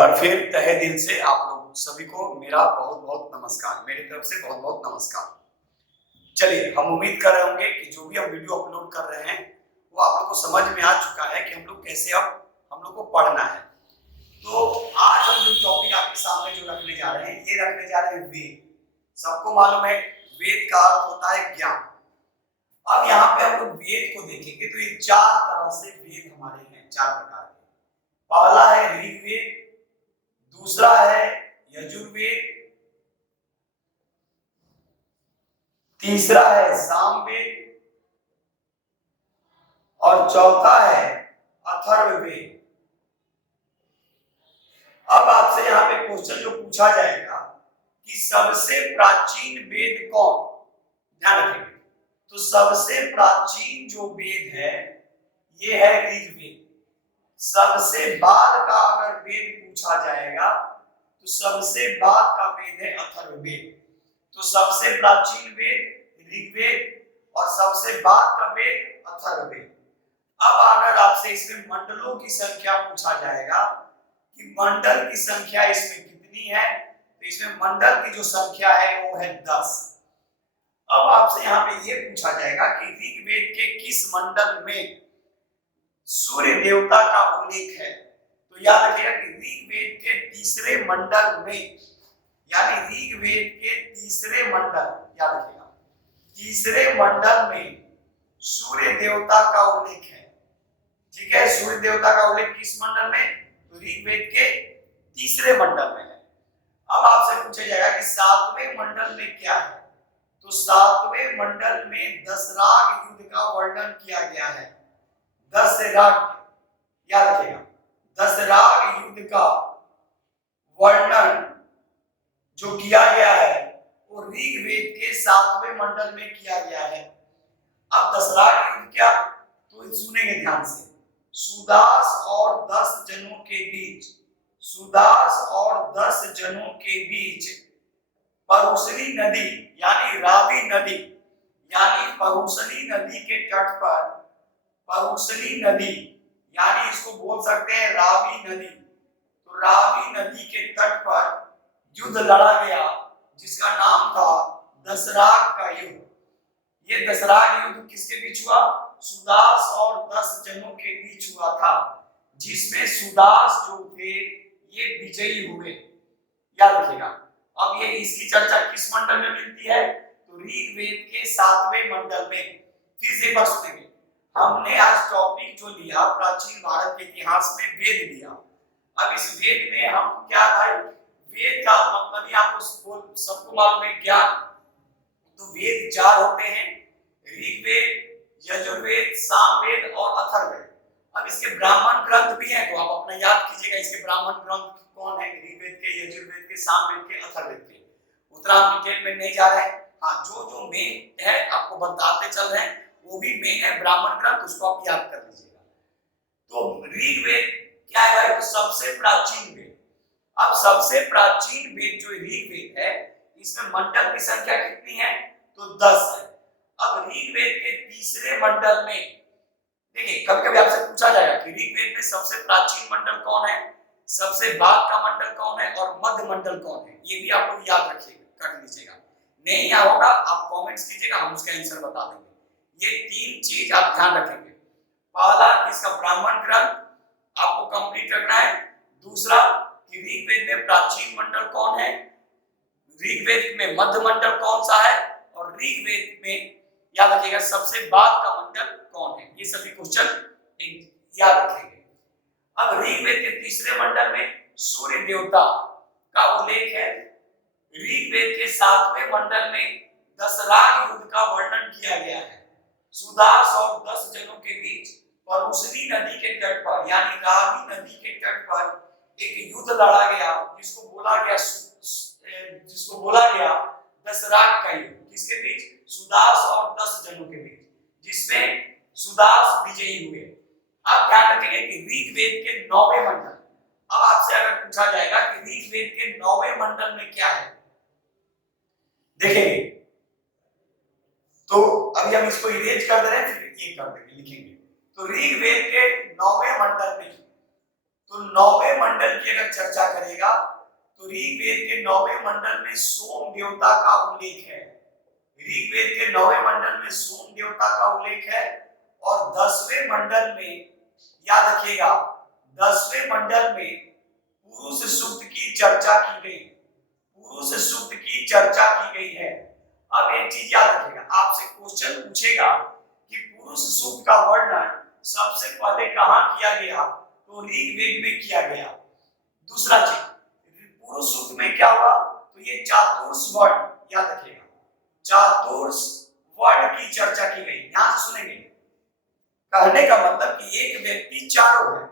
बार फिर तहे दिल से आप लोग सभी को मेरा बहुत बहुत नमस्कार, मेरी तरफ से बहुत बहुत नमस्कार। चलिए, हम उम्मीद कर रहे होंगे कि जो भी हम वीडियो अपलोड कर रहे हैं वो आप लोग को समझ में आ चुका है कि हम लोग कैसे अब हम लोग को पढ़ना है। तो आज हम जो टॉपिक आपके सामने जो रखने जा रहे हैं, ये रखने जा रहे हैं वेद। सबको मालूम है वेद का अर्थ होता है ज्ञान। अब यहाँ पे हम लोग वेद को देखेंगे तो ये चार तरह से वेद हमारे हैं, चार प्रकार के। पहला है ऋग्वेद, दूसरा है यजुर्वेद, तीसरा है सामवेद और चौथा है अथर्ववेद। अब आपसे यहाँ पे क्वेश्चन जो पूछा जाएगा कि सबसे प्राचीन वेद कौन, ध्यान रखेंगे। तो सबसे प्राचीन जो वेद है ये है ऋग्वेद। सबसे बाद का अगर वेद पूछा जाएगा तो सबसे बाद का वेद है अथर्ववेद। तो सबसे प्राचीन वेद ऋग्वेद और सबसे बाद का वेद अथर्ववेद। अब अगर आपसे इसमें मंडलों की संख्या पूछा जाएगा कि मंडल की संख्या इसमें कितनी है, तो इसमें मंडल की जो संख्या है वो है 10। अब आपसे यहाँ पे ये पूछा जाएगा कि ऋग्वेद के किस मंडल में सूर्य देवता का उल्लेख है, तो याद रखिएगा कि ऋग्वेद के तीसरे मंडल में, यानी ऋग्वेद के तीसरे मंडल, याद रखिएगा तीसरे मंडल में सूर्य देवता का उल्लेख है। ठीक है, सूर्य देवता का उल्लेख किस मंडल में, तो ऋग्वेद के तीसरे मंडल में है। अब आपसे पूछा जाएगा कि सातवें मंडल में क्या है, तो सातवें मंडल में दशराग युद्ध का वर्णन किया गया है। दशराग, याद रखिएगा दशराग युद्ध का वर्णन जो किया गया है वो ऋग्वेद के सातवें मंडल में किया गया है। अब दशराग युद्ध क्या, तो सुनेंगे ध्यान से। सुदास और 10 जनों के बीच, सुदास और 10 जनों के बीच परुसली नदी यानी रावी नदी, यानी परुसली नदी के तट पर, परुसली नदी यानी इसको बोल सकते हैं रावी नदी, तो रावी नदी के तट पर युद्ध लड़ा गया जिसका नाम था दशराग का युद्ध। ये दशराग युद्ध किसके बीच हुआ, सुदास और 10 जनों के बीच हुआ था, जिसमें सुदास जो थे ये विजयी हुए। याद रखिएगा। अब ये इसकी चर्चा किस मंडल में मिलती है, तो ऋग्वेद के 7वें मंडल में। फिर से बात सुनेंगे, हमने आज टॉपिक जो लिया प्राचीन भारत के इतिहास में वेद लिया। अब इस वेद में हम क्या भाई, वेद का मतलब ही आपको सबको मालूम है ज्ञान। तो वेद चार होते हैं, ऋग्वेद, यजुर्वेद, सामवेद और अथर्ववेद। अब इसके ब्राह्मण ग्रंथ भी हैं, तो आप अपना याद कीजिएगा इसके ब्राह्मण ग्रंथ कौन है, ऋग्वेद के, यजुर्वेद के, सामवेद के, अथर्ववेद के। उतना हम डिटेल में नहीं जा रहे हैं। हाँ, जो मेन है आपको बताते चल रहे हैं, वो भी मेन है ब्राह्मण ग्रंथ, उसको आप याद कर लीजिएगा। तो ऋग्वेद क्या है भाई, तो सबसे प्राचीन वेद। अब सबसे प्राचीन वेद जो ऋग्वेद है इसमें मंडल की संख्या कितनी है, तो 10 है। अब ऋग्वेद के तीसरे मंडल में देखिए, कभी कभी आपसे पूछा जाएगा कि ऋग्वेद में सबसे प्राचीन मंडल कौन है, सबसे बाद का मंडल कौन है और मध्य मंडल कौन है, ये भी आप लोग याद रखिएगा, कर लीजिएगा। नहीं याद होगा आप कमेंट्स कीजिएगा, हम उसका आंसर बता देंगे। ये तीन चीज आप ध्यान रखेंगे। पहला, इसका ब्राह्मण ग्रंथ आपको कंप्लीट करना है। दूसरा, कि ऋग्वेद में प्राचीन मंडल कौन है, ऋग्वेद में मध्य मंडल कौन सा है, और ऋग्वेद में याद रखिएगा सबसे बाद का मंडल कौन है। ये सभी क्वेश्चन याद रखेंगे। अब ऋग्वेद के तीसरे मंडल में सूर्य देवता का उल्लेख है। ऋग्वेद के 7वें मंडल में दशराग युद्ध का वर्णन किया गया है। सुदास और 10 जनों के बीच परुसली नदी के तट पर, यानी रावी नदी के तट पर एक युद्ध लड़ा गया जिसको बोला गया दशराग का युद्ध। किसके बीच, सुदास और 10 जनों के बीच, जिसमें सुदास विजयी हुए। अब ध्यान रखेंगे कि ऋग्वेद के 9वें मंडल, अब आपसे अगर पूछा जाएगा कि ऋग्वेद के 9वें मंडल में क्या है, देखेंगे। तो अभी हम इसको इरेज कर दे रहे हैं, फिर ये कर देंगे, लिखेंगे। तो ऋग्वेद के 9वें मंडल में, तो 9वें मंडल की अगर चर्चा करेगा तो ऋग्वेद के 9वें मंडल में सोम देवता का उल्लेख है। ऋग्वेद के 9वें मंडल में सोम देवता का उल्लेख है और 10वें मंडल में, याद रखिएगा, 10वें मंडल में पुरुष सूक्त की चर्चा की गई, पुरुष सूक्त की चर्चा की गई है। अब एक चीज याद रखिएगा, आपसे क्वेश्चन पूछेगा कि पुरुष सूक्त का वर्णन सबसे पहले कहां किया गया, तो ऋग्वेद में किया गया। दूसरा चीज, पुरुष सूक्त में क्या हुआ, तो ये चातुर्स वर्ण, याद रखिएगा, चातुर्स वर्ण की चर्चा की गई। यहां से सुनेंगे, कहने का मतलब कि एक व्यक्ति चारों है।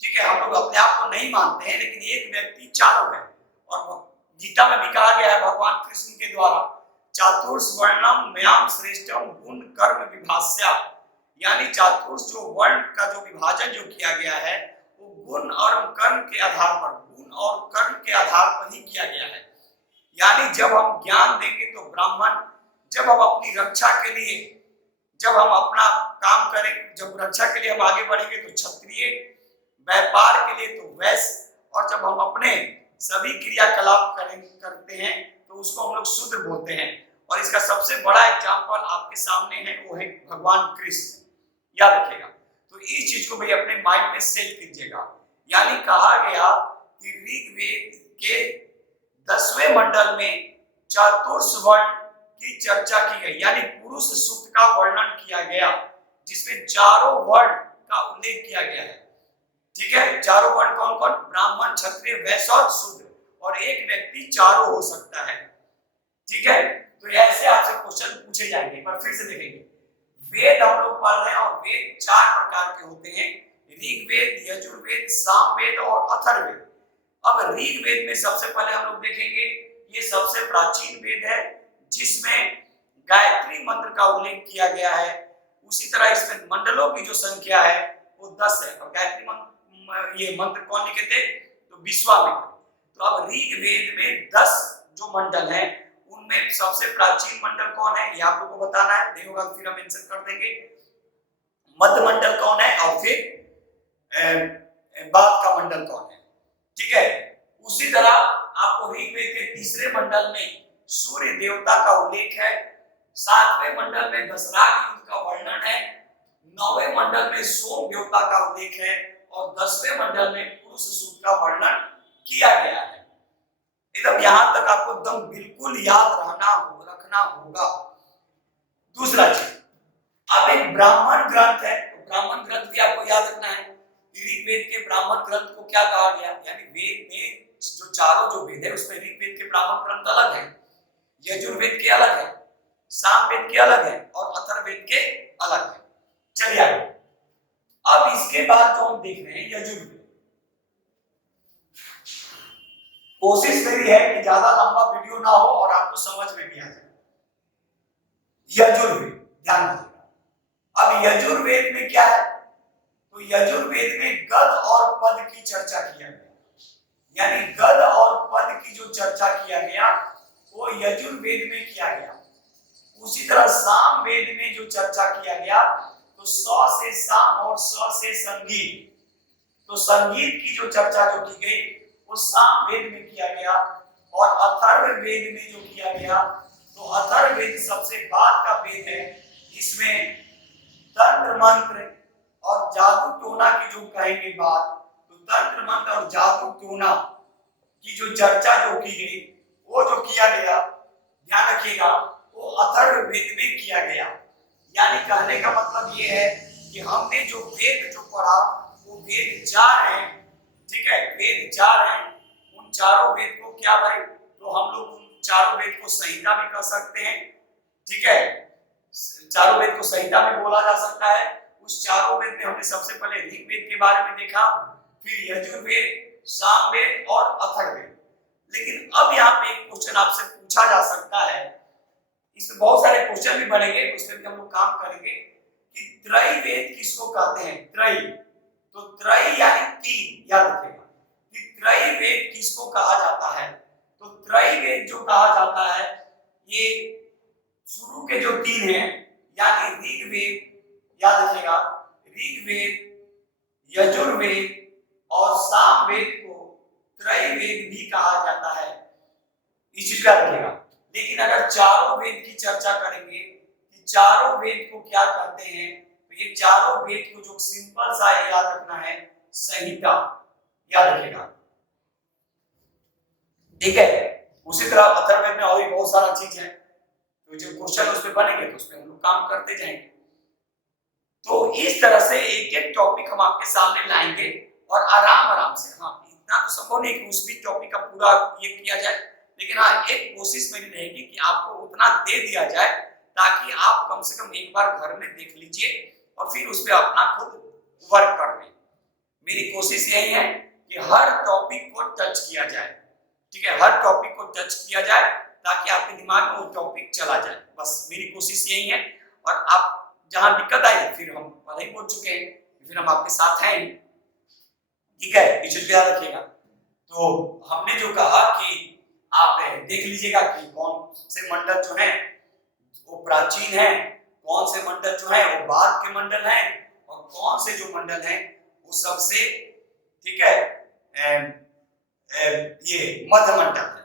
ठीक है, हम लोग अपने आप को नहीं मानते हैं, लेकिन एक व्यक्ति चारों है। और गीता में भी कहा गया है भगवान कृष्ण के द्वारा, चातुर्स वर्णम मयाम श्रेष्ठम गुण कर्म विभास्या, यानी चातुर्स जो वर्ण का जो विभाजन जो किया गया है वो गुण और कर्म के आधार पर, गुण और कर्म के आधार पर ही किया गया है। यानी जब हम ज्ञान देंगे तो ब्राह्मण, जब हम अपनी रक्षा के लिए, जब हम अपना काम करें, जब रक्षा के लिए हम आगे बढ़ेंगे तो क्षत्रिय, व्यापार के लिए तो वैश्य, और जब हम अपने सभी क्रियाकलाप करते हैं तो उसको हम लोग शूद्र बोलते हैं। और इसका सबसे बड़ा एग्जाम्पल आपके सामने है, वो है भगवान कृष्ण, याद रखिएगा। तो इस चीज को भाई अपने माइंड में सेट कीजिएगा। यानी कहा गया कि ऋग्वेद के 10वें मंडल में चातुर्स वर्ण की चर्चा की गई, यानी पुरुष सूक्त का वर्णन किया गया, जिसमें चारों वर्ण का उल्लेख किया गया है। ठीक है, चारों वर्ण कौन कौन, ब्राह्मण, क्षत्रिय, वैश्य और शूद्र, और एक व्यक्ति चारों हो सकता है। ठीक है, तो ऐसे आपसे क्वेश्चन पूछे जाएंगे। पर फिर से देखेंगे, वेद हम लोग पढ़ रहे हैं और वेद 4 प्रकार के होते हैं, ऋग्वेद, यजुर्वेद, सामवेद और अथर्ववेद। अब ऋग्वेद में सबसे पहले हम लोग देखेंगे, ये सबसे प्राचीन वेद है जिसमें गायत्री मंत्र का उल्लेख किया गया है। उसी तरह इसमें मंडलों की जो संख्या है वो 10 है। और गायत्री मंत्र, ये मंत्र कौन लिखे थे, तो विश्वामित्र। तो अब ऋग्वेद में 10 जो मंडल हैं उनमें सबसे प्राचीन मंडल कौन है, ये आप लोगों को बताना है, नहीं होगा तो फिर हम मेंशन कर देंगे। मध्य मंडल कौन है और फिर बाद का मंडल कौन है। ठीक है, उसी तरह आपको ऋग्वेद के 3रे मंडल में सूर्य देवता का उल्लेख है, 7वें मंडल में दशराग युद्ध का वर्णन है, 9वें मंडल में सोम देवता का उल्लेख है और 10वें मंडल में पुरुष सूक्त का वर्णन किया गया है। एकदम यहां तक आपको एकदम बिल्कुल याद रखना होगा। दूसरा चीज, अब एक ब्राह्मण ग्रंथ है, तो ब्राह्मण ग्रंथ भी आपको याद रखना है। ऋग्वेद के ब्राह्मण ग्रंथ को क्या कहा गया, यानी वेद में जो चारों जो वेद है उसमें ऋग्वेद के ब्राह्मण ग्रंथ अलग है, यजुर्वेद के अलग है, सामवेद के अलग है और अथर्ववेद के अलग है। चलिए आगे, अब इसके बाद जो हम देख रहे हैं यजुर्वेद। कोशिश मेरी है कि ज्यादा लंबा वीडियो ना हो और आपको समझ में भी आ जाए। यजुर्वेद, ध्यान रखिएगा। अब यजुर्वेद में क्या है, तो यजुर्वेद में गद और पद की चर्चा किया गया, यानी गद और पद की जो चर्चा किया गया वो यजुर्वेद में किया गया। उसी तरह सामवेद में जो चर्चा किया गया, तो स से साम और स से संगीत, तो संगीत की जो चर्चा जो की गई वो सामवेद में किया गया। और अथर्ववेद में जो किया गया, तो अथर्ववेद सबसे बाद का वेद है, इसमें तंत्र मंत्र और जादू टोना की जो कहेंगे बात, तो तंत्र मंत्र और जादू टोना की जो चर्चा जो की गई, वो जो किया गया, ध्यान रखिएगा, वो अथर्ववेद में किया गया। यानी कहने का मतलब ये है कि हमने जो वेद जो पढ़ा वो वेद 4 है। ठीक है, वेद 4 है, उन चारों वेद को क्या भाई, तो हम लोग उन चारों वेद को संहिता भी कर सकते हैं। ठीक है, चारों वेद को संहिता में बोला जा सकता है। उस चारों वेद में हमने सबसे पहले ऋग्वेद के बारे में देखा, फिर यजुर्वेद, सामवेद और अथर्ववेद। लेकिन अब यहाँ पे एक क्वेश्चन आपसे पूछा जा सकता है, इसमें बहुत सारे क्वेश्चन भी बनेंगे, उसमें भी हम लोग काम करेंगे कि त्रैवेद किसको कहते हैं। त्रय, तो त्रय यानी 3, याद रखिएगा कि त्रैवेद किसको कहा जाता है। तो त्रैवेद जो कहा जाता है, ये शुरू के जो 3 हैं, यानी ऋग्वेद, याद रखिएगा, ऋग्वेद, यजुर्वेद और सामवेद को त्रैवेद भी कहा जाता है, इस चीज का रखिएगा। लेकिन अगर चारों वेद की चर्चा करेंगे कि चारों वेद को क्या कहते हैं, तो ये चारों वेद को जो सिंपल सा याद रखना है, संहिता याद रखिएगा, ठीक है। उसी तरह अथर्ववेद में और भी बहुत सारा चीज है, तो जो क्वेश्चन उस पे बनेंगे तो उस पे हम लोग काम करते जाएंगे। तो इस तरह से एक एक टॉपिक हम आपके सामने लाएंगे और आराम आराम से, हाँ इतना तो संभव नहीं कि उस भी टॉपिक का पूरा ये किया जाए, लेकिन हाँ एक कोशिश मेरी रहेगी कि आपको उतना दे दिया जाए ताकि आप कम से कम एक बार घर में देख लीजिए और फिर उस पर अपना खुद वर्क कर लें। मेरी कोशिश यही है कि हर टॉपिक को टच किया जाए, ठीक है, हर टॉपिक को टच किया जाए ताकि आपके दिमाग में वो टॉपिक चला जाए, बस मेरी कोशिश यही है। और आप जहां दिक्कत आई फिर हम पहले ही बोल चुके हैं, फिर हम आपके साथ हैं, ठीक है, इस चीज याद रखिएगा। तो हमने जो कहा कि आप देख लीजिएगा कि कौन से मंडल जो हैं वो प्राचीन हैं, कौन से मंडल जो हैं वो बाद के मंडल हैं, और कौन से जो मंडल हैं वो सबसे, ठीक है, ये मध्य मंडल है।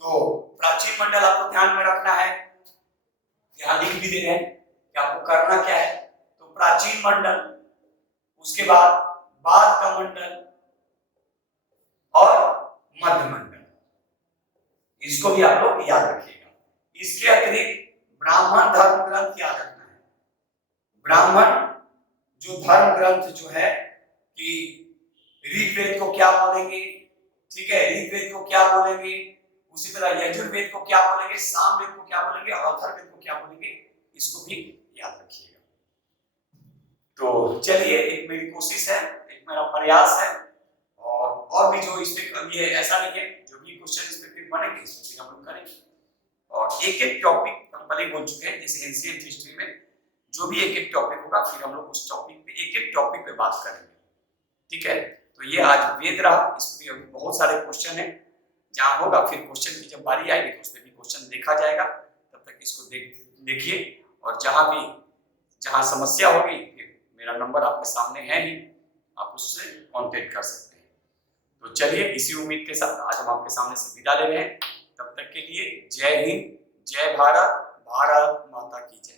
तो प्राचीन मंडल आपको ध्यान में रखना है, यहाँ लिख भी दे रहे हैं कि आपको करना क्या है। तो प्राचीन मंडल, उसके बाद का मंडल और मध्य मंडल, इसको भी आप लोग याद रखिएगा। इसके अतिरिक्त ब्राह्मण धर्म ग्रंथ याद रखना है। ब्राह्मण जो धर्म ग्रंथ जो है कि ऋग्वेद को क्या बोलेंगे, ठीक है, ऋग्वेद को क्या बोलेंगे, उसी तरह यजुर्वेद को क्या बोलेंगे, सामवेद को क्या बोलेंगे और अथर्ववेद को क्या बोलेंगे, इसको भी याद रखिएगा। तो चलिए, एक मेरी कोशिश है, एक मेरा प्रयास है, और भी जो इस पे कमी है, ऐसा नहीं है, जो भी क्वेश्चन इस पे फिर बनेंगे इसमें हम लोग करेंगे। और एक एक टॉपिक हम पहले बोल चुके हैं, जैसे एंशिएंट हिस्ट्री में जो भी एक एक टॉपिक होगा फिर हम लोग उस टॉपिक पे एक एक टॉपिक पे बात करेंगे, ठीक है। तो ये आज वेद रहा, इसमें अभी बहुत सारे क्वेश्चन है, जहां होगा फिर क्वेश्चन की जब बारी आएगी तो उस पर भी क्वेश्चन देखा जाएगा। तब तक इसको देखिए, और जहां समस्या होगी मेरा नंबर आपके सामने है ही, आप उससे कांटेक्ट कर सकते हैं। तो चलिए, इसी उम्मीद के साथ आज हम आपके सामने से विदा ले रहे हैं। तब तक के लिए जय हिंद, जय भारत, भारत माता की जय।